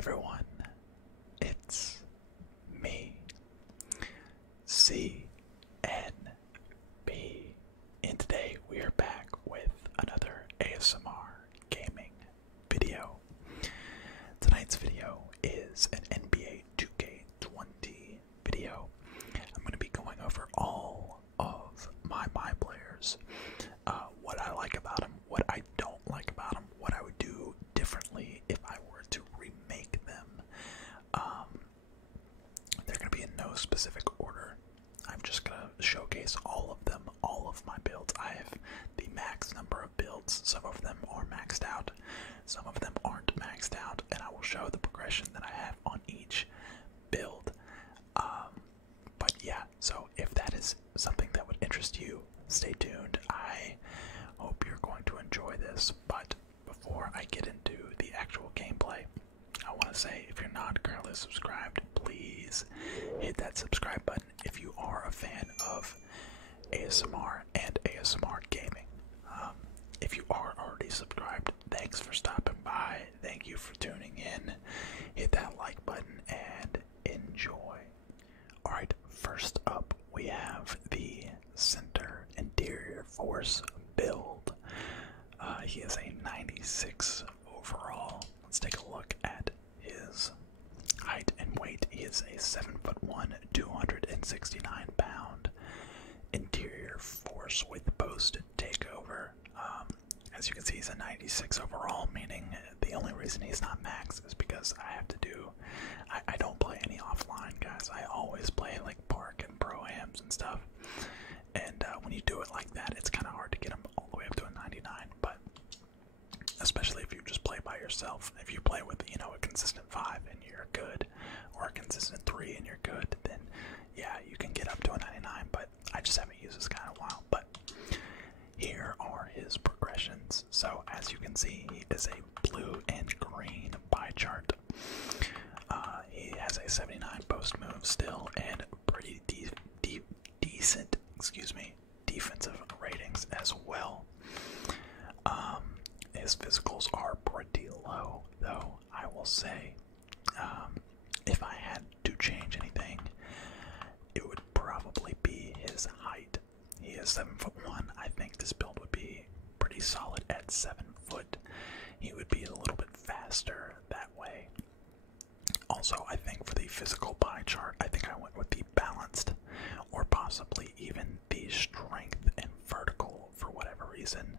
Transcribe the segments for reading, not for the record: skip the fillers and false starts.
everyone, it's me, CNB, and today we are back with another ASMR gaming video. Tonight's video is an NBA 2K20 video. I'm going to be going over all of my MyPlayers, what I like about them, what I don't like about them, what I would do differently if I were to remake them. They're going to be in no specific order. I'm just going to showcase all of them, all of my builds. I have the max number of builds. Some of them are maxed out, some of them aren't maxed out, and I will show the progression that I have on each build. But yeah, so if that is something that would interest you, stay tuned. I hope you're going to enjoy this, but before I get into the actual gameplay, I want to say, if you're not currently subscribed, please hit that subscribe button if you are a fan of ASMR and ASMR gaming. If you are already subscribed, thanks for stopping by. Thank you for tuning in. Hit that like button and enjoy. Alright, first up we have the center interior force build. He is a 96 overall. Let's take a look at his height and weight. He is a 7'1", 269 pound interior force with post takeover. As you can see, he's a 96 overall, meaning the only reason he's not max is because I have to do, I don't play any offline, guys. I always play like park and pro-ams and stuff. And when you do it like that, it's kind of hard to get him all the way up to a 99, but especially if you just play by yourself. If you play with, a consistent 5 and you're good, or a consistent 3 and you're good, then yeah, you can get up to a 99, but I just haven't used this guy in a while. But here are his progressions. So as you can see, he is a blue and green pie chart. He has a 79 post move still, and pretty decent, defensive ratings as well. His physicals are pretty low, though, I will say. If I had to change anything, it would probably be his height. He is 7'1". I think this build would be pretty solid at 7 foot. He would be a little bit faster that way. Also, I think for the physical pie chart, I think I went with the balanced, or possibly even the strength and vertical for whatever reason.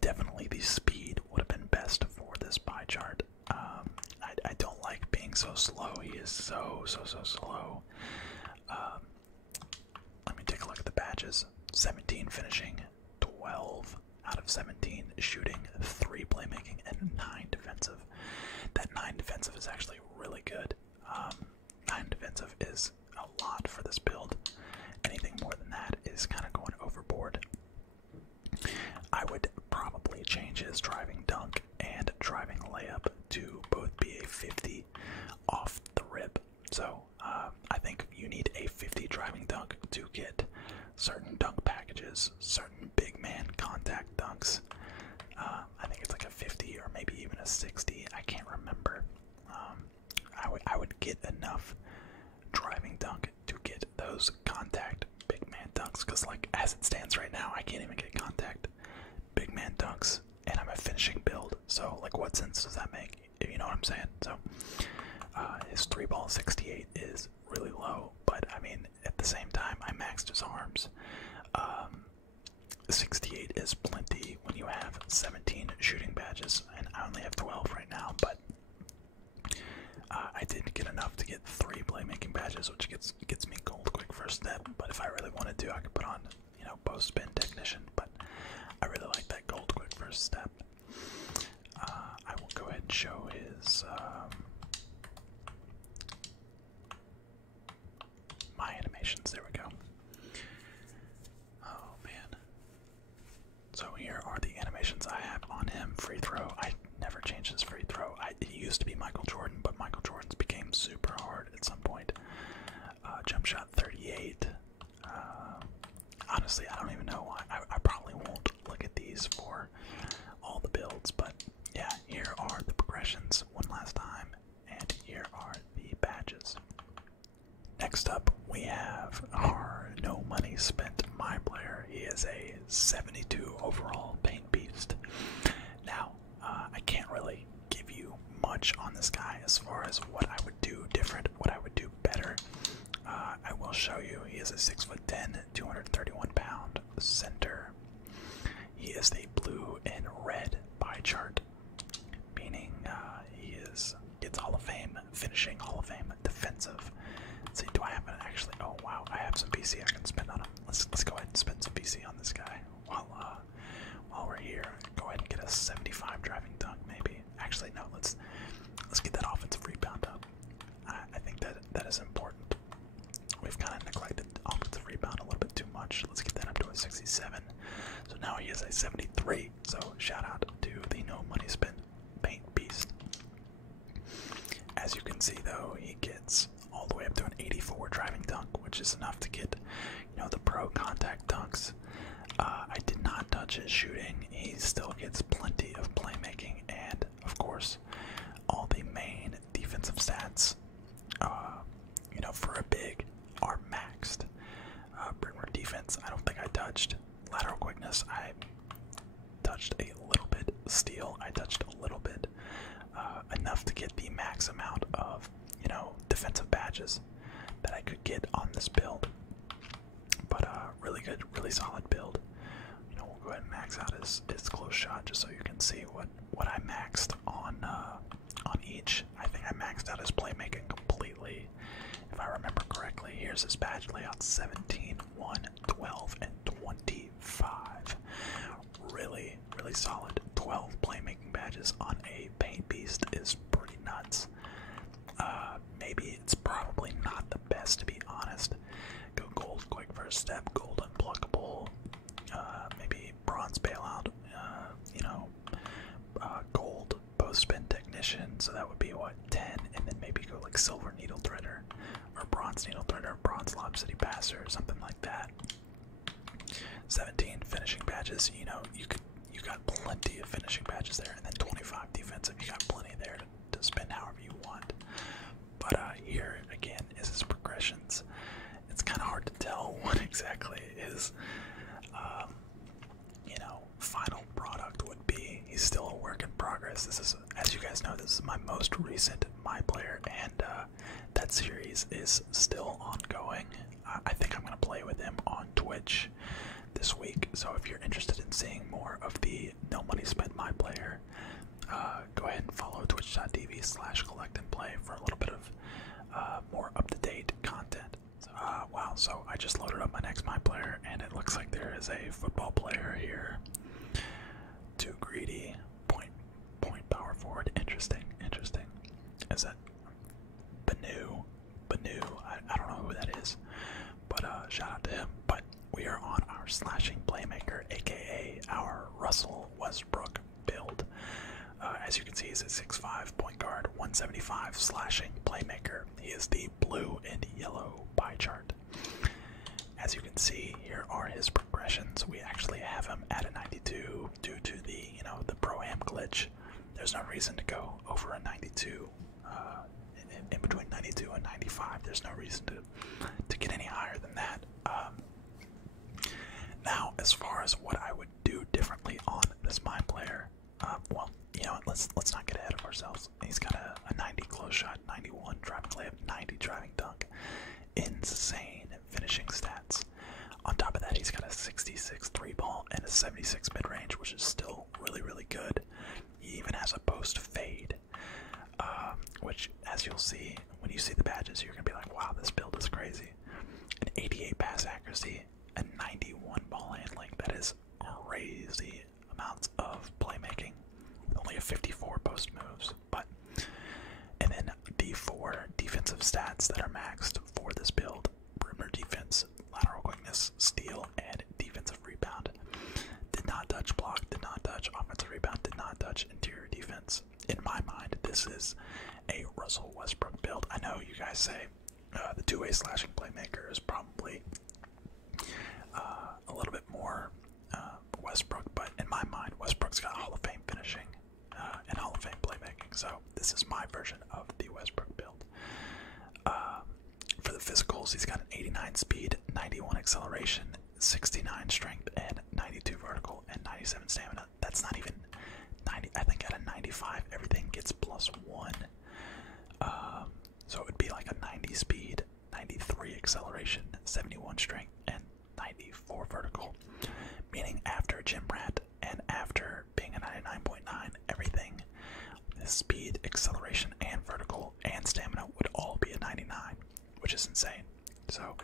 Definitely the speed would have been best for this pie chart. I don't like being so slow. He is so slow. Let me take a look at the badges. 17 finishing, 12 out of 17 shooting, 3 playmaking, and 9 defensive. That 9 defensive is actually really good. 9 defensive is a lot for this build. Anything more than that is kind of going overboard. I would probably change his driving dunk and driving layup to both be a 50 off the rip. So I think you need a 50 driving dunk to get certain dunk packages, certain big man contact dunks. I think it's like a 50 or maybe even a 60. I can't remember. I would get enough driving dunk to get those contact big man dunks, because like as it stands right now, I can't even get contact big man dunks, and I'm a finishing build. So like, what sense does that make? You know what I'm saying? So his 3-ball 68 is really low, but I mean, at the same time, I maxed his arms. 68 is plenty when you have 17 shooting badges, and I only have 12 right now, but I didn't get enough to get 3 playmaking badges, which gets me gold quick first step. But if I really wanted to, I could put on, post spin technician, but I really like that gold quick first step. I will go ahead and show his my animations. There we go. Oh man. So here are the animations I have on him. Free throw. I never changed his free throw. It used to be Michael Jordan, but Michael Jordan's became super hard at some point. Jump shot 38. Honestly, I don't even know why. I probably won't look at these for all the builds, but yeah, here are the progressions one last much on this guy as far as what I would do different, what I would do better. I will show you. He is a 6'10", 231-pound center. He is the blue and red pie chart, meaning he gets Hall of Fame finishing, Hall of Fame defensive. Let's see, do I have an actually? Oh wow, I have some BC I can spend on him. Let's go ahead and spend some BC on this guy while we're here. Go ahead and get a 75 driving dunk, maybe. Actually, no. Let's get that offensive rebound up. I think that is important. We've kind of neglected offensive rebound a little bit too much. Let's get that up to a 67. So now he is a 73. So shout out to the no money spent paint beast. As you can see, though, he gets all the way up to an 84 driving dunk, which is enough to get, the pro contact dunks. I did not touch his shooting. He still gets plenty of playmaking, and of course, all the main defensive stats, for a big are maxed. Perimeter defense, I don't think I touched. Lateral quickness, I touched a little bit. Steal, I touched a little bit. Enough to get the max amount of, defensive badges that I could get on this build. But really good, really solid build. We'll go ahead and max out his close shot just so you can see what I maxed on each. I think I maxed out his playmaking completely, if I remember correctly. Here's his badge layout: 17, 1, 12, and 25. Really, really solid. 12 playmaking badges on a paint beast is pretty nuts. Maybe it's probably not the best, to be honest. Go gold quick first step, gold unblockable, maybe bronze bailout, gold post spin technician, so that would be what, 10, and then maybe go like silver needle threader, or bronze needle threader, bronze lob city passer, or something like that. 17 finishing badges, you got plenty of finishing badges there, and then 25 defensive, you got plenty there to spend however you want. But here again is his progressions. It's kind of hard to tell what exactly his final product would be. He's still a work in progress. This is, as you guys know, this is my most recent MyPlayer, and that series is still ongoing. I think I'm going to play with him on Twitch this week, so if you're interested in seeing more of the no money spent MyPlayer, go ahead and follow twitch.tv/collectandplay for a little bit of more up-to-date content. Wow, so I just loaded up my next MyPlayer, and it looks like there is a football player here. Too greedy. Point power forward. Interesting. Is that Banu? I don't know who that is, but shout out to him. But we are on our slashing playmaker, aka our Russell Westbrook build. As you can see, he's a 6'5" point guard, 175 slashing playmaker. He is the blue and yellow pie chart. As you can see, here are his progressions. We actually have him at a 92 due to the, the Pro-Am glitch. There's no reason to go over a 92. In between 92 and 95, there's no reason to get any higher than that. Now, as far as what I would do differently on this MyPlayer, well, let's not get ahead of ourselves. He's got a 90 close shot, 91 driving layup, 90 driving dunk. Insane finishing stats. On top of that, he's got a 66 3-ball and a 76 mid-range, which is still really, really good. He even has a post fade, which, as you'll see, when you see the badges, you're going to be like, wow, this build is crazy. An 88 pass accuracy, a 91 ball handling. That is crazy amounts of playmaking. Only a 54 post moves, and then the 4 defensive stats that are maxed for this build: perimeter defense, lateral quickness, steal, and defensive rebound. Did not touch block, did not touch offensive rebound, did not touch interior defense. In my mind, this is a Russell Westbrook build. I know you guys say the two-way slashing playmaker is probably a little bit more Westbrook, but in my mind, Westbrook's got Hall of Fame finishing and Hall of Fame playmaking, so this is my version of the Westbrook build. For the physicals, he's got an 89 speed, 91 acceleration, 69 strength, and 92 vertical, and 97 stamina. That's not even 90. I think at a 95, everything gets +1. So it would be like a 90 speed, 93 acceleration, 71 strength, and 94 vertical. Meaning after Gym Rat and after being a 99.9, everything, the speed, acceleration, and vertical, and stamina would all be a 99, which is insane. So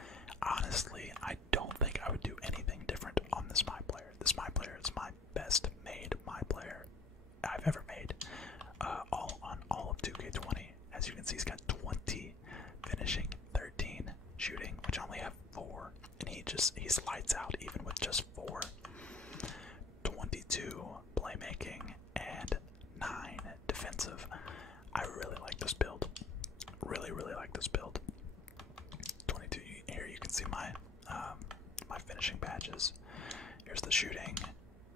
honestly, I don't think I would do anything different on this MyPlayer. This MyPlayer is my best made MyPlayer I've ever made. All of 2K20. As you can see, he's got 20 finishing, 13 shooting, which I only have 4, and he's lights out even with just 4. 22 playmaking and 9 defensive. I really like this build. Really like this build. 22. Here you can see my my finishing badges. Here's the shooting.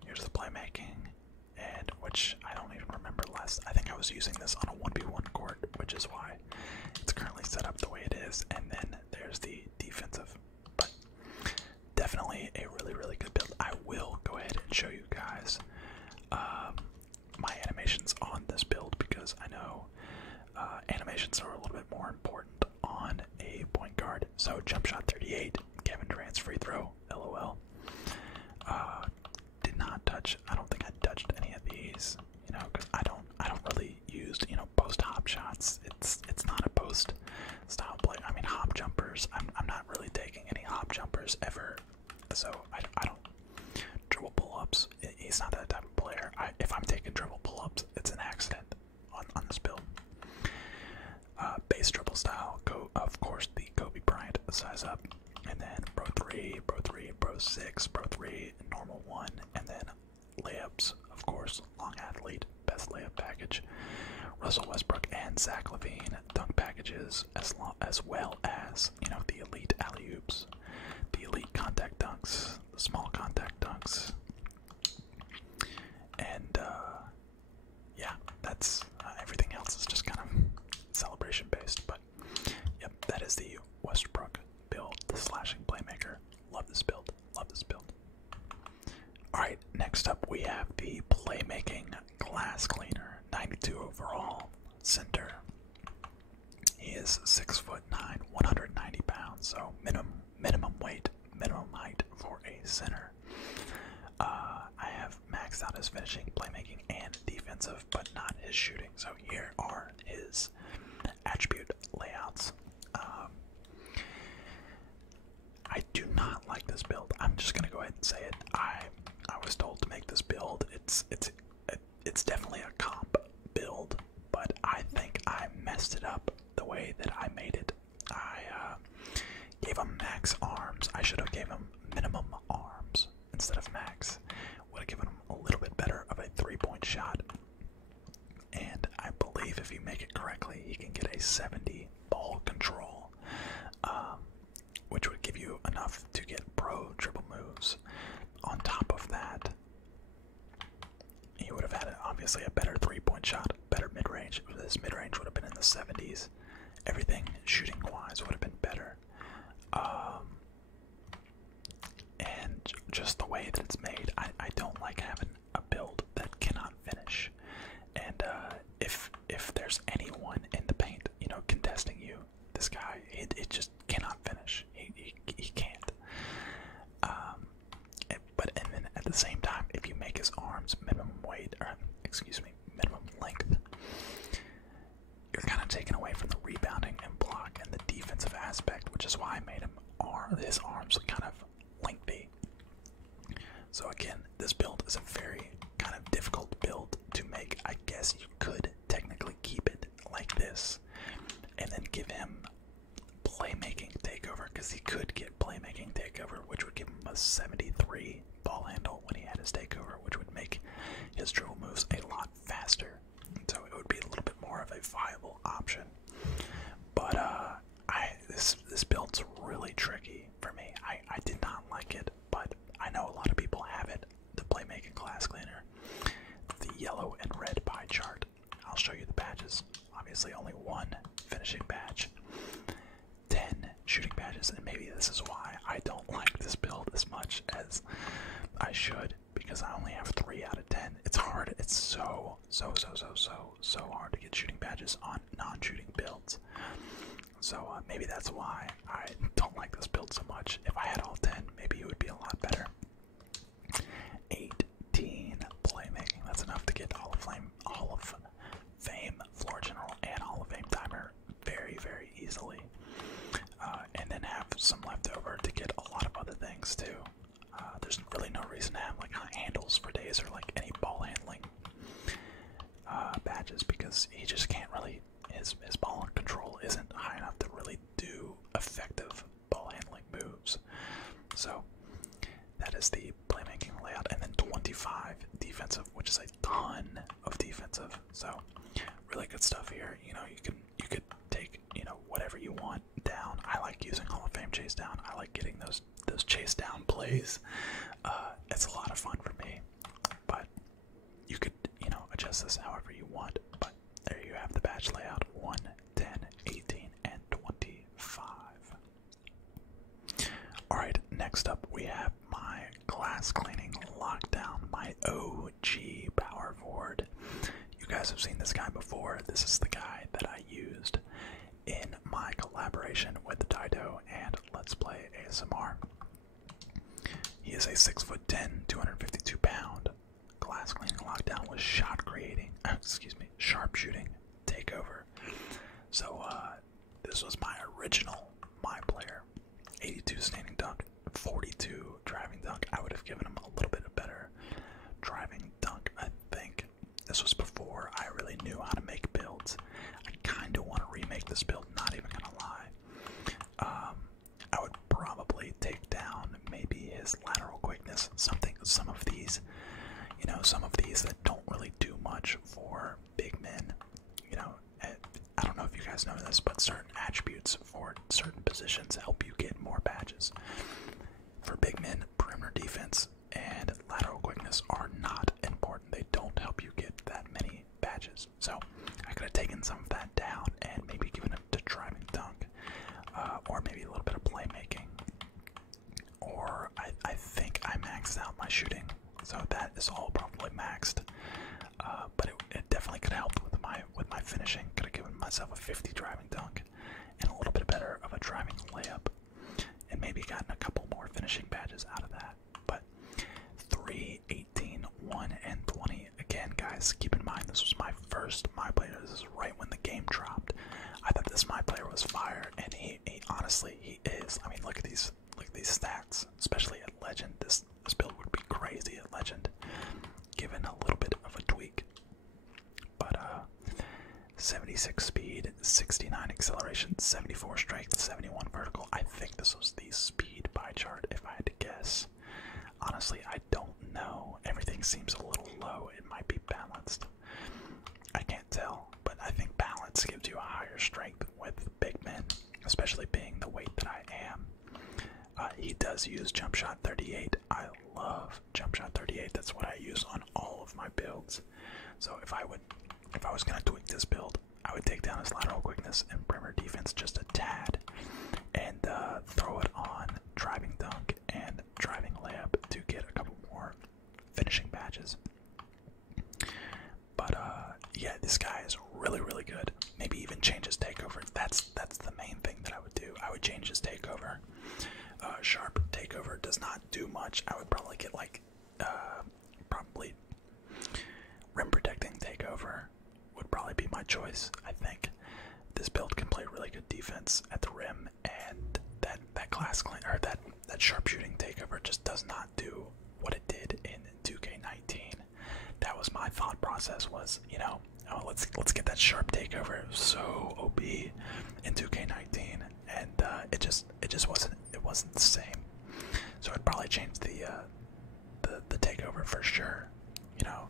Here's the playmaking. And which I don't even remember last. I think I was using this on a 1v1 court, which is why it's currently set up the way it is. And then there's the defensive. But definitely a really good build. I will go ahead and show you guys my animations on this build, because I know animations are a little bit more important on a point guard. So jump shot 38, Kevin Durant's free throw, LOL. Did not touch. I don't think I touched any of these, you know, because I don't really use, you know, post hop shots. It's not a post style play. I mean, hop jumpers. I'm not really taking any hop jumpers ever. So I don't dribble pull ups. He's not that type of player. If I'm taking dribble pull ups, it's an accident on this build. Base dribble style. Of course, the Kobe Bryant size up. And then Pro 3, Pro 3, Pro 6, Pro 3, Normal 1, and then layups, of course, long athlete, best layup package. Russell Westbrook and Zach LaVine dunk packages, as well as, you know, the elite alley-oops, the elite contact dunks, the small contact dunks, and yeah, that's everything else is just kind of celebration based. But yep, that is the Westbrook build, the slashing playmaker. Love this build. Love this build. Alright, next up we have the playmaking glass cleaner. 92 overall. Center. He is 6'9", 190 pounds, so minimum weight, minimum height for a center. I have maxed out his finishing, playmaking, and defensive, but not his shooting. So here are his attribute layouts. I do not like this build. I'm just gonna go ahead and say it. I was told to make this build. It's definitely a comp build, but I think I messed it up the way that I made it. I gave him max arms. I should have gave him minimum arms instead of max. Would have given him a little bit better of a 3-point shot. And I believe if you make it correctly, he can get a 70 ball control. Which would give you enough to get pro dribble moves. On top of that, he would have had obviously a better 3-point shot, better mid-range. His mid-range would have been in the 70s. Everything shooting-wise would have been better. And just the way that it's made, I don't like having a build that cannot finish. And if there's anyone in the paint, you know, contesting you, this guy, it just cannot finish. He can't. And then at the same time, if you make his arms minimum weight, or excuse me, minimum length, you're kind of taking away from the rebounding and block and the defensive aspect, which is why I made his arms kind of lengthy. So again, this build is a very kind of difficult build to make. I guess you could technically keep it like this, and then give him playmaking takeover, because he could get playmaking takeover, which would give him a 73 ball handle when he had his takeover, which would make his dribble moves a lot faster. So it would be a little bit more of a viable option. But this build's really tricky for me. I did not like it, but I know a lot of people have it. The playmaking glass cleaner, the yellow and red pie chart. I'll show you the badges. Obviously only one finishing badge, 10 shooting badges, and maybe this is why I don't like this build as much as I should, because I only have 3 out of 10. It's hard. It's so hard badges on non-shooting builds. So maybe that's why I don't like this build so much. If I had all 10, maybe it would be a lot better. 18 playmaking. That's enough to get Hall of Fame, Floor General, and Hall of Fame Timer very, very easily. And then have some left over to get a lot of other things too. There's really no reason to have like handles for days or like any ball handling badges, because he just can't really, his ball control isn't high enough to really do effective ball handling moves. So that is the playmaking layout. And then 25 defensive, which is a ton of defensive. So really good stuff here. You know, you could take, you know, whatever you want down. I like using Hall of Fame chase down. I like getting those chase down plays. It's a lot of fun for me. But you could, you know, adjust this however you want. But there you have the badge layout: 1, 10, 18, and 25. Alright, next up we have my glass cleaning lockdown, my OG power forward. You guys have seen this guy before. This is the guy that I used in my collaboration with Dido and Let's Play ASMR. He is a 6'10", 252-pound glass cleaning lockdown with sharpshooting takeover. So this was my original MyPlayer. 82 standing dunk, 42 driving dunk. I would have given him a little bit of better driving dunk, I think. This was before I really knew how to make builds. I kind of want to remake this build, not even gonna lie. I would probably take down maybe his lateral quickness, some of these, you know, some of these that don't really do much for big men. You know, I don't know if you guys know this, but certain attributes for certain positions help you get more badges. For big men, perimeter defense and lateral quickness are not important. They don't help you get that many badges. So I could have taken some of that down and maybe given it to driving dunk, or maybe a little bit of playmaking. Or I think I maxed out my shooting, so that is all probably maxed. But it definitely could help with my finishing. Could have given myself a 50 driving dunk and a little bit better of a driving layup, and maybe gotten a couple more finishing badges out of that. But 3, 18, 1, and 20. Again, guys, keep in mind this was my first MyPlayer. This is right when the game dropped. I thought this MyPlayer was fire, and he honestly, he is. I mean, look at these stats, especially at Legend. This build would be crazy at Legend, given a little bit of a tweak. But 76 speed, 69 acceleration, 74 strength, 71 vertical. I think this was the speed pie chart if I had to guess. Honestly, I don't know. Everything seems a little low. It might be balanced. I can't tell, but I think balance gives you a higher strength with big men, especially being the weight that I am. He does use jump shot 38. I love jump shot 38. That's what I use on all of my builds. So if I was gonna tweak this build, I would take down his lateral quickness and perimeter defense just a tad, and throw it on driving dunk and driving layup to get a couple more finishing badges. But yeah, this guy is really, really good. Maybe even change his takeover. That's the main thing that I would do. I would change his takeover. Sharp takeover does not do much. I would probably get like probably rim protecting takeover would probably be my choice. I think this build can play really good defense at the rim, and that glass clean or that sharpshooting takeover just does not do what it did in 2K19. That was my thought process. Was, you know, oh, let's get that sharp takeover. It was so OP in 2K19, and it just wasn't the same. So I'd probably change the takeover for sure. You know,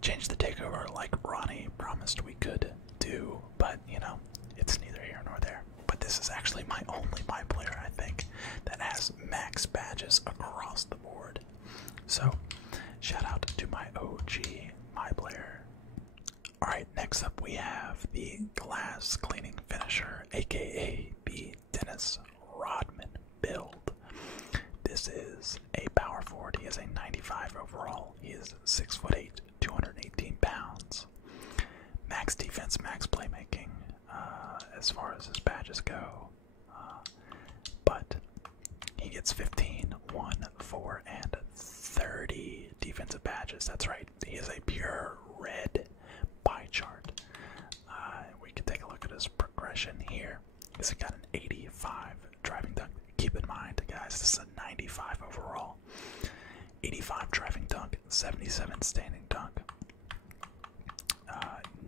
change the takeover like Ronnie promised we could do, but you know, it's neither here nor there. But this is actually my only MyPlayer, I think, that has max badges across the board. So shout out to my OG MyPlayer. Alright, next up we have the glass cleaning finisher, aka the Dennis Rodman build. This is a power forward. He is a 95 overall. He is 6'8", 218 pounds. max defense, max playmaking, as far as his badges go. But he gets 15, 1, 4, and 30 defensive badges. That's right. He is a pure red pie chart. We can take a look at his progression here. He's got an 85 driving dunk. Keep in mind, guys, this is a 95 overall. 85 driving dunk, 77 standing dunk.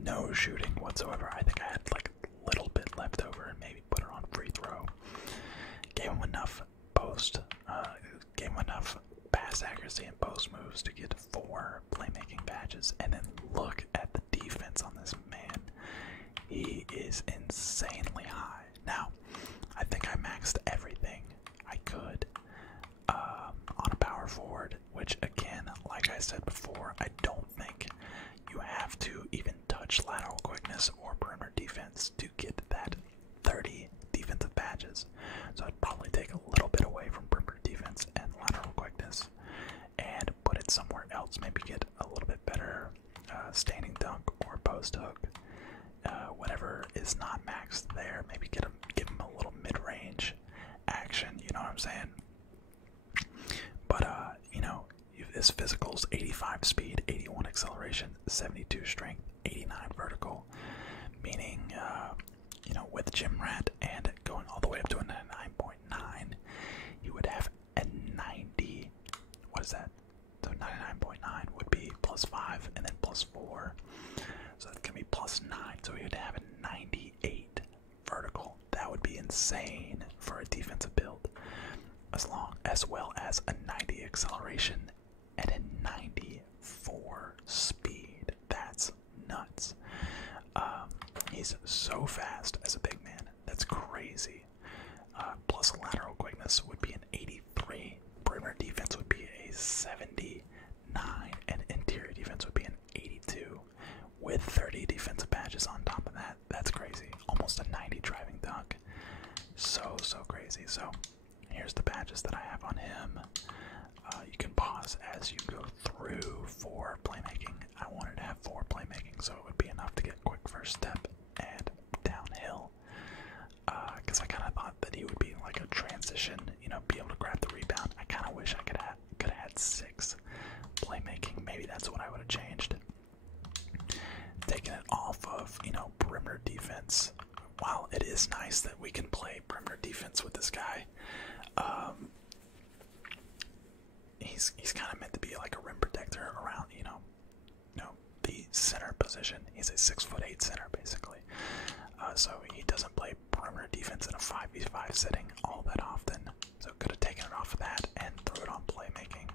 No shooting whatsoever. I think I had like a little bit left over and maybe put it on free throw. Gave him enough gave him enough pass accuracy and post moves to get 4 playmaking badges. And then look at the defense on this man. He is insanely high. Now, I think I maxed everything I could on a power forward, which again, like I said before, I don't think you have to even touch lateral quickness or perimeter defense to get that 30 defensive badges. So I'd probably take a little bit away from perimeter defense and lateral quickness and put it somewhere else. Maybe get a little bit better standing dunk or post hook. Whatever is not maxed there, maybe give him a little mid-range action, you know what I'm saying? But, you know, his physicals, 85 speed, 81 acceleration, 72 strength, 89 vertical, meaning, you know, with Gym Rat and going all the way up to a 99.9, he would have a 90, what is that? So 99.9 would be plus 5 and then plus 4. So that's going to be plus 9. So he would have a 98 vertical. That would be insane for a defensive build. As well as a 90 acceleration and a 94 speed. That's nuts. He's so fast as a big man. That's crazy. Plus lateral quickness would be an 83. Perimeter defense would be a 79. And interior defense would be an 82. With 30 defensive badges on top of that. That's crazy. Almost a 90 driving dunk. So crazy. So here's the badges that I have on him. You can pause as you go through for playmaking. I wanted to have 4 playmaking, so it would be enough to get quick first step and downhill. Because I kind of thought that he would be like a transition, you know, be able to grab the rebound. I kind of wish I could have had 6 playmaking. Maybe that's what I would have changed. Taking it off of, you know, perimeter defense. While it is nice that we can play perimeter defense with this guy, he's kind of meant to be like a rim protector around, you know, the center position. He's a 6'8" center basically. So he doesn't play perimeter defense in a 5v5 setting all that often. So could have taken it off of that and threw it on playmaking.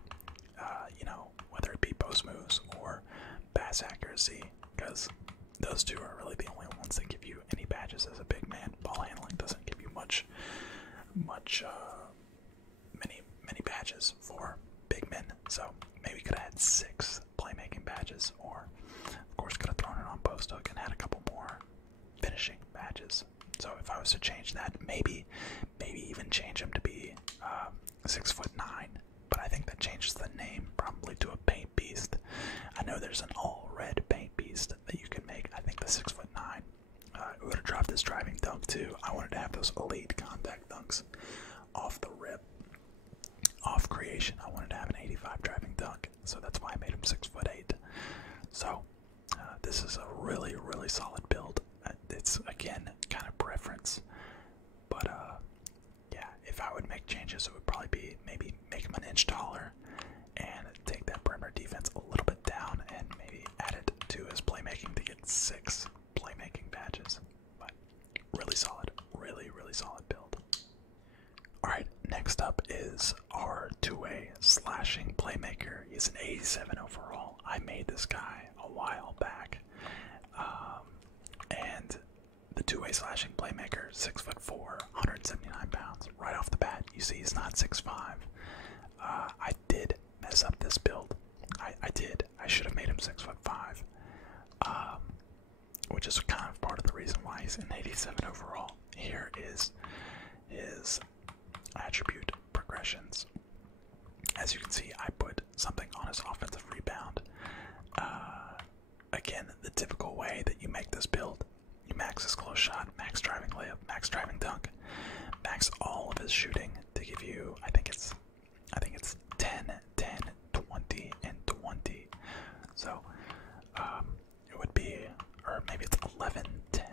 You know, whether it be post moves or pass accuracy, because those two are really the only ones that give you any badges as a big man. Ball handling doesn't give you many badges for big men. So maybe could have had 6 playmaking badges, or of course could have thrown it on post hook and had a couple more finishing badges. So if I was to change that, maybe even change him to be 6'9", but I think that changes the name probably to a paint beast. I know there's an all red paint beast that you can make. I think the 6'9". We would have dropped this driving dunk too. I wanted to have those elite contact dunks off the rip, off creation. I wanted to have an 85 driving dunk, so that's why I made him 6'8". So this is a really solid build. It's again kind of preference, but yeah, if I would make changes, it would probably be maybe make him an inch taller and take that perimeter defense a little bit down and maybe add it to his playmaking to get 6 playmaking badges. But really solid, really solid build. Alright, next up is our two-way slashing playmaker. He's an 87 overall. I made this guy a while back. And the two-way slashing playmaker, 6'4", 179 pounds. Right off the bat, you see he's not 6'5". I did mess up this build. I did. I should have made him 6'5", which is kind of part of the reason why he's an 87 overall. Here is his attribute progressions. As you can see, I put something on his offensive rebound. again, the typical way that you make this build, you max his close shot, max driving layup, max driving dunk, max all of his shooting to give you, I think it's 10, 10, 20, and 20. So it would be, or maybe it's 11, 10,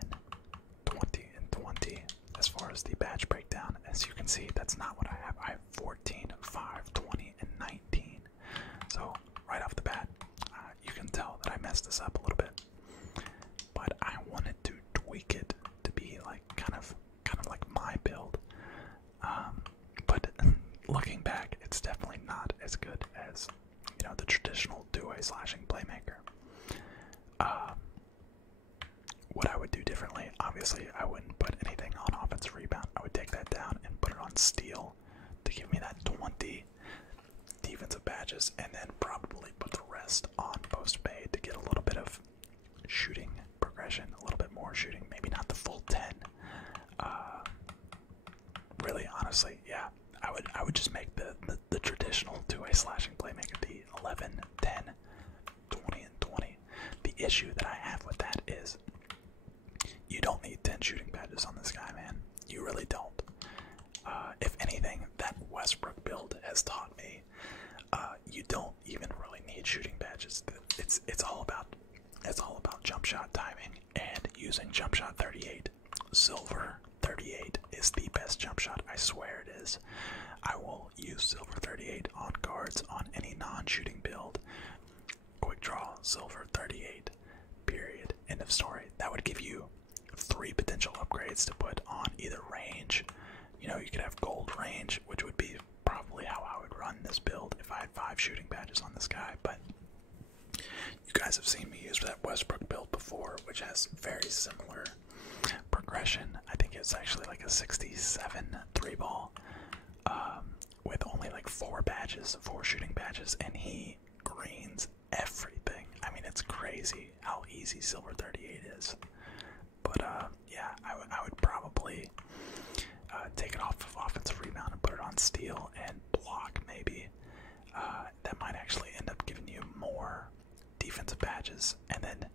20, and 20 as far as the badge breakdown. As you can see, that's not what I have. I have 14, 5, 20, and 19. So right off the bat, you can tell that I messed this up a little bit. But I wanted to tweak it to be like kind of like my build. But looking back, it's definitely not as good as, you know, the traditional two-way slashing playmaker. What I would do differently, obviously, I wouldn't put anything on offensive rebound. I would take that down and put it on steal to give me that 20 defensive badges, and then probably put the rest on post pay to get a little bit of shooting progression, a little bit more shooting, maybe not the full 10. Really, honestly, yeah, I would just make the traditional two-way slashing playmaker the 11, 10, 20, and 20. The issue that I have with that is you don't need 10 shooting badges on this guy, man. You really don't. If anything, that Westbrook build has taught me you don't even really need shooting badges. It's all about jump shot timing and using jump shot 38. Silver 38 is the best jump shot. I swear it is. I will use silver 38 on guards on any non-shooting build. Quick draw, silver 38. Period. End of story. That would give you 3 potential upgrades to put on either range. You know, you could have gold range, which would be probably how I would run this build if I had 5 shooting badges on this guy. But you guys have seen me use that Westbrook build before, which has very similar progression. I think it's actually like a 67 3-ball with only like 4 badges, 4 shooting badges, and he greens everything. I mean, it's crazy how easy silver 38 is. But yeah, I would probably take it off of offensive rebound and put it on steal and block maybe. That might actually end up giving you more defensive badges, and then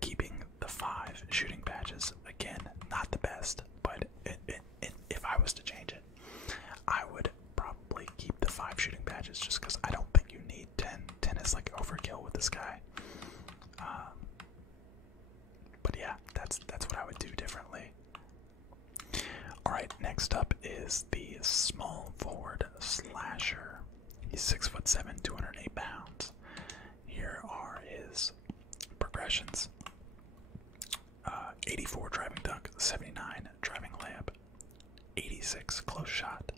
keeping the 5 shooting badges. Again, not the best, but if I was to change it, I would probably keep the 5 shooting badges just because I don't think you need 10. 10 is like overkill with this guy. But yeah, that's what I would do differently. Alright, next up is the small forward slasher. He's 6'7", 208 pounds. Here are his progressions. 84 driving dunk, 79 driving layup, 86 close shot.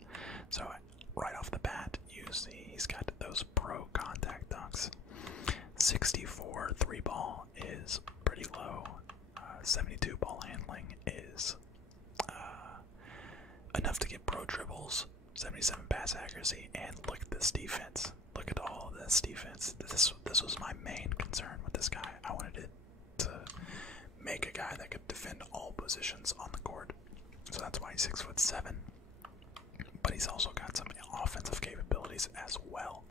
So right off the bat, you see he's got those pro contact dunks. 64 3-ball is pretty low. 72 ball handling is enough to get pro dribbles. 77 pass accuracy, and look at this defense. Look at all this defense. This was my main concern with this guy. I wanted it to make a guy that could defend all positions on the court. So that's why he's 6'7". But he's also got some offensive capabilities as well.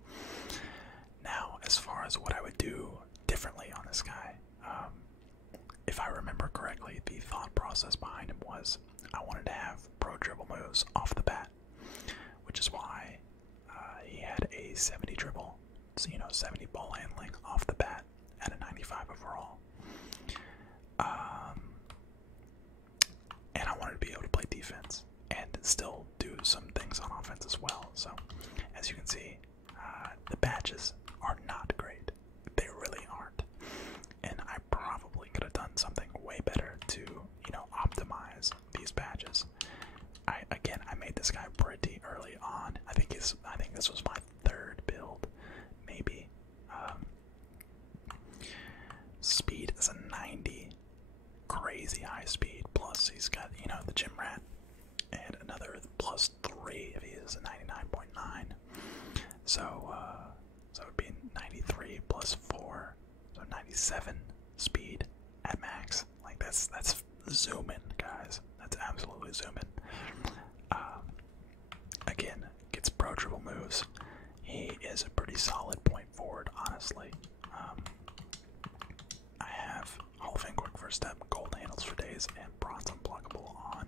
Now, as far as what I would do differently on this guy, if I remember correctly, the thought process behind him was I wanted to have pro dribble moves off the bat, which is why he had a 70 dribble, so 70 ball handling off the bat at a 95 overall. And I wanted to be able to play defense and still do some things on offense as well. So, as you can see, the badges are not great. They really aren't. And I probably could have done something way better to, optimize these badges. I made this guy pretty early on. I think this was my 3rd build, maybe. Speed is a 90, crazy high speed. Plus he's got the gym rat, and another +3 if he is a 99.9. So it would be 93 +4, so 97 speed at max. Like that's zooming, guys. That's absolutely zooming. Again, gets pro dribble moves. He is a pretty solid point forward, honestly. I first step, gold handles for days, and bronze unblockable on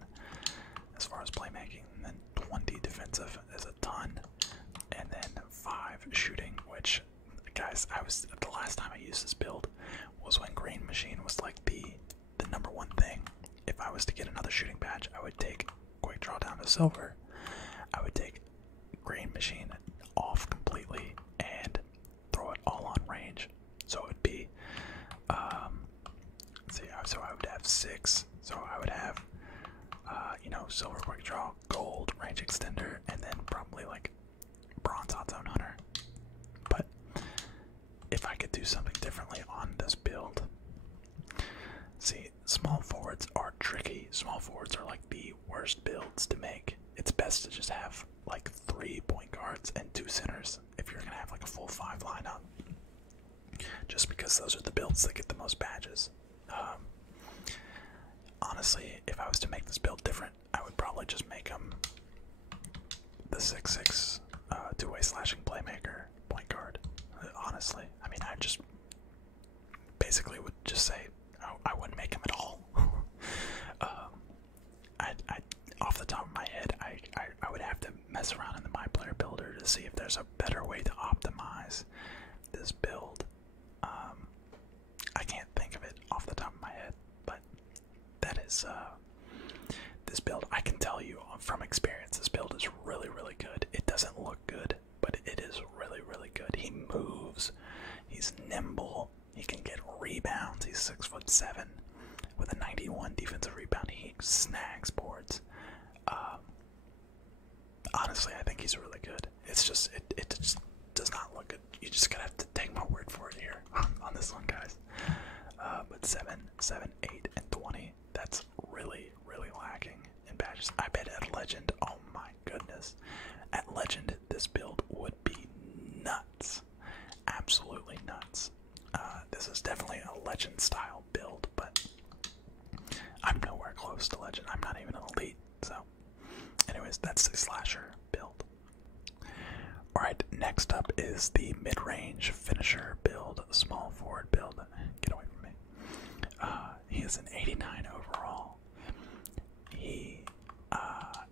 as far as playmaking. And then 20 defensive is a ton, and then 5 shooting, which, guys, the last time I used this build was when Green Machine was like the number one thing. If I was to get another shooting badge, I would take Quick Draw down to silver. I would take Green Machine off completely and throw it all on range. So it would be, so I would have 6. So I would have, silver Quick Draw, gold range extender, and then probably like bronze hot zone hunter. But if I could do something differently on this build, see, small forwards are tricky. Small forwards are like the worst builds to make. It's best to just have like 3 point guards and 2 centers if you're gonna have like a full 5 lineup. Just because those are the builds that get the most badges. Honestly, if I was to make this build different, I would probably just make them the 6'6", 2-way slashing playmaker point guard. Honestly, I mean, I just basically would just say I wouldn't make him at all. I off the top of my head, I would have to mess around in the MyPlayer builder to see if there's a better way to optimize this build. I can't think of it off the top of my head, but that is this build. I can tell you from experience, this build is really, really good. It doesn't look good, but it is really, really good. He moves. He's nimble. He can get rebounds. He's 6'7" with a 91 defensive rebound. He snags boards. Honestly, I think he's really good. It's just it just does not look good. You just gotta have to take my word for it here on this one, guys. But 7, 8, and 20. That's really, really lacking in badges. I bet at Legend, oh my goodness, at Legend this build would be nuts. Absolutely nuts. This is definitely a Legend style build, but I'm nowhere close to Legend. I'm not even an elite. So anyways, that's the slasher build. Alright, next up is the mid-range finisher build, small forward build. Get away from me. He is an 89 overall. He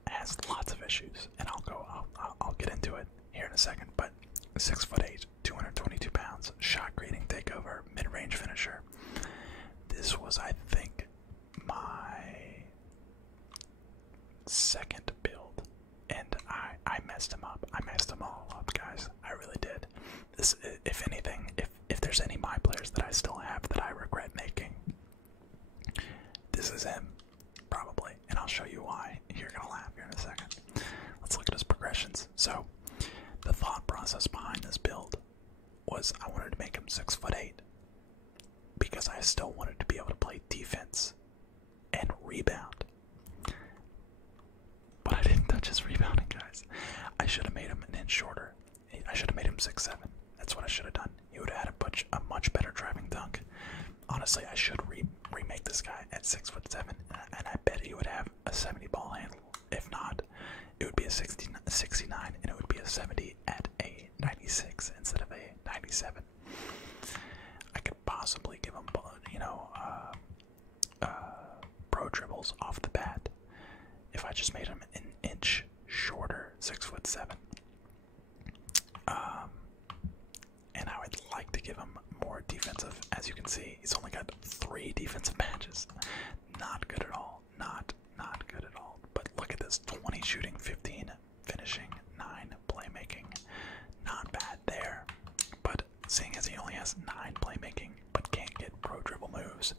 has lots of issues, and I'll get into it here in a second, but 6'8", 222 pounds, shot creating takeover, mid-range finisher. This was, I think, my second build, and I messed him up. I messed them all up, guys. I really did. This, if anything, if there's any MyPlayers that I still have that I regret making, this is him, probably, and I'll show you why. You're gonna laugh here in a second. Let's look at his progressions. So, the thought process behind this build was I wanted to make him 6'8", because I still wanted to be able to play defense and rebound. But I didn't touch his rebounding, guys. I should have made him an inch shorter. I should have made him 6'7". That's what I should have done. He would have had a much better driving dunk. Honestly, I should remake this guy at 6'7", and I bet he would have a 70 ball handle. If not, it would be a 69, and it would be a 70 at a 96 instead of a 97. I could possibly give him, pro dribbles off the bat if I just made him an inch shorter, 6'7". And I would like to give him more defensive. As you can see, he's only got 3 defensive badges. Not good at all. Not good at all. But look at this: 20 shooting, 15 finishing, 9 playmaking. Not bad there. But seeing as he only has 9 playmaking but can't get pro dribble moves,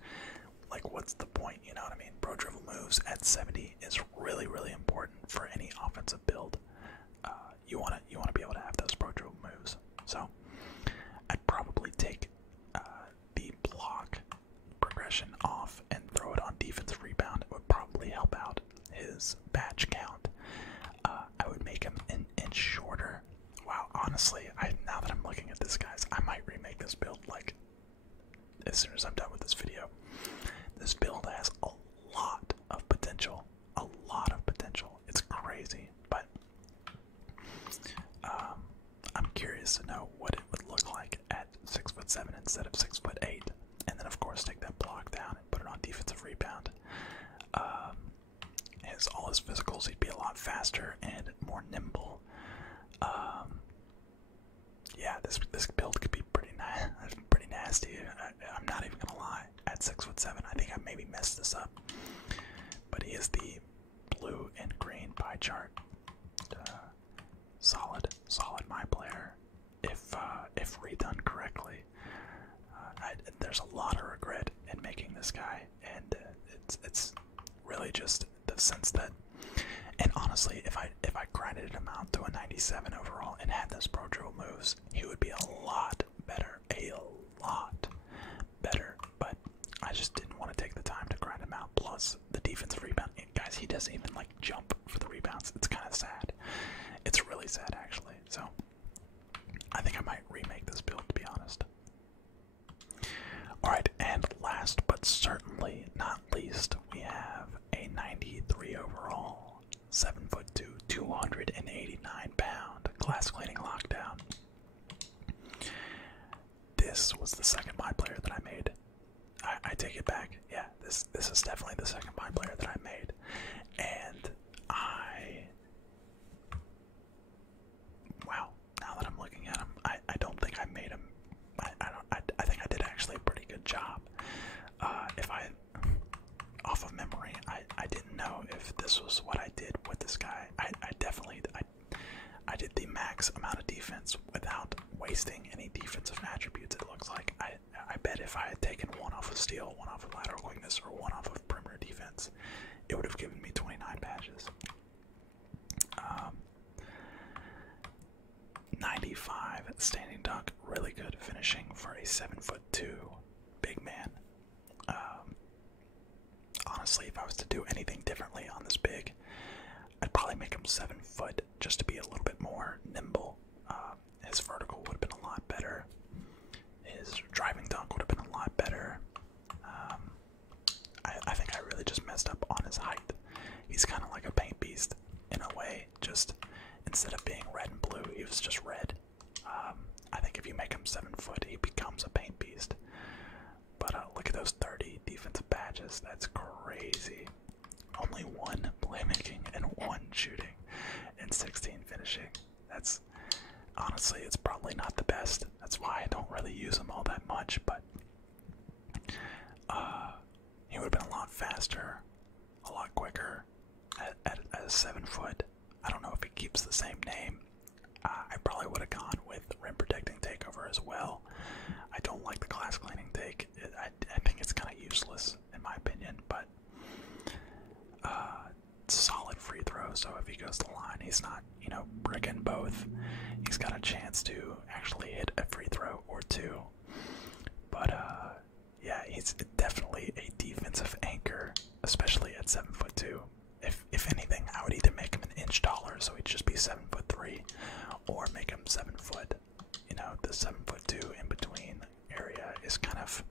like, what's the point? You know what I mean? Pro dribble moves at 70 is really, really important for any offensive build. You wanna be able to have those pro dribble moves. So I'd probably take the block progression off and throw it on defensive rebound. It would probably help out his badge count. I would make him an inch shorter. Wow, honestly, now that I'm looking at this, guys, I might remake this build like as soon as I'm done with this video. This build has a lot of potential. A lot of potential. It's crazy, but I'm curious to know what it would look like at 6'7" instead of 6'8", and then of course take that block down and put it on controls, he'd be a lot faster and more nimble. Yeah, this build could be pretty nasty. I'm not even gonna lie. At 6'7", I think I maybe messed this up. But he is the blue and green pie chart. Solid MyPlayer. If redone correctly, there's a lot of regret in making this guy, and it's really just the sense that. And honestly, if I grinded him out to a 97 overall and had those pro drill moves, he would be a lot better. But I just didn't want to take the time to grind him out. Plus, the defensive rebound, guys, he doesn't even like jump for the rebounds. It's kind of sad. It's really sad, actually. So, I think I might remake this build, to be honest. Alright, and last but certainly not least, we have a 93 overall, 7'2", 289-pound glass cleaning lockdown. This was the second MyPlayer that I made. I take it back. Yeah, this is definitely the second MyPlayer that I made. And wow, now that I'm looking at him, I don't think I made him. I think I did actually a pretty good job. Off of memory, I didn't know if this was what I did with this guy. I did the max amount of defense without wasting any defensive attributes, it looks like. I bet if I had taken one off of steal, one off of lateral quickness, or one off of perimeter defense, it would have given me 29 badges. 95 standing dunk, really good finishing for a 7'2" big man. Honestly, if I was to do anything differently on this big, I'd probably make him 7 foot just to be a little bit more nimble. His vertical would have been a lot better. His driving dunk would have been a lot better. I think I really just messed up on his height. He's kind of like a paint beast in a way. Just instead of being red and blue, he was just red. I think if you make him 7 foot, he becomes a paint beast. But look at those 30 defensive badges. That's crazy. Only 1 playmaking and 1 shooting and 16 finishing. That's honestly, it's probably not the best. That's why I don't really use him all that much. But he would have been a lot faster, a lot quicker at a 7 foot. I don't know if he keeps the same name. I probably would have gone with rim protecting takeover as well. I don't like the glass cleaning take. I think it's kind of useless in my opinion, but solid free throw. So if he goes to the line, he's not, bricking both. He's got a chance to actually hit a free throw or two. But yeah, he's definitely a defensive anchor, especially at 7'2". If anything, I would either make him an inch taller, so he'd just be 7'3", or make him 7 foot. The 7'2" in between area is kind of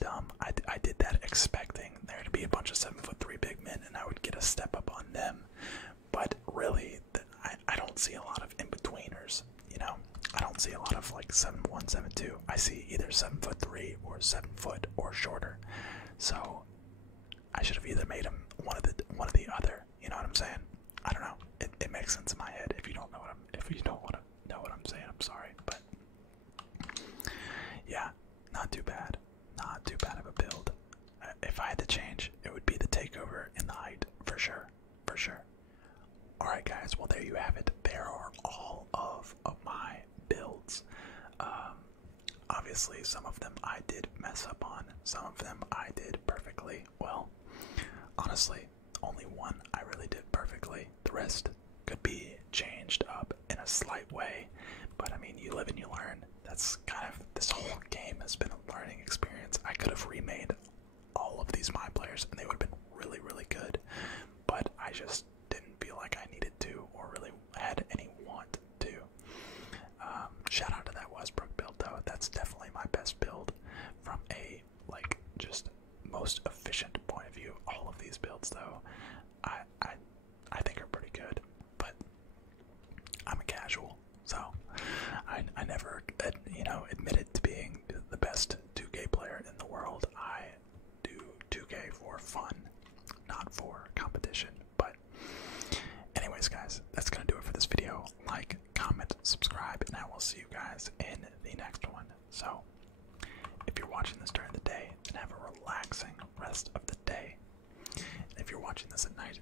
dumb. I did that expecting there to be a bunch of 7'3" big men, and I would get a step up on them. But really, I don't see a lot of in betweeners. I don't see a lot of like 7'1", 7'2". I see either 7'3" or 7 foot or shorter. So I should have either made him one of the other. You know what I'm saying? I don't know. It makes sense in my head. If you don't want to know what I'm saying, I'm sorry. But yeah, not too bad. Not too bad of a build. If I had to change, it would be the takeover in the height for sure. For sure. Alright guys, well there you have it. There are all of my builds. Obviously some of them I did mess up on. Some of them I did perfectly. Well, honestly, only one I really did perfectly. The rest could be changed up in a slight way. But I mean, you live and you learn. That's kind of, this whole game has been a learning experience. I could have remade all of these MyPlayers and they would have been really, really good. But I just didn't feel like I needed to or really had any want to. Shout out to that Westbrook build though. That's definitely my best build from a just most efficient point of view. All of these builds though, I think are pretty good. But I'm a casual, so I never admitted to being the best 2K player in the world. I do 2K for fun, not for competition. But watching this at night,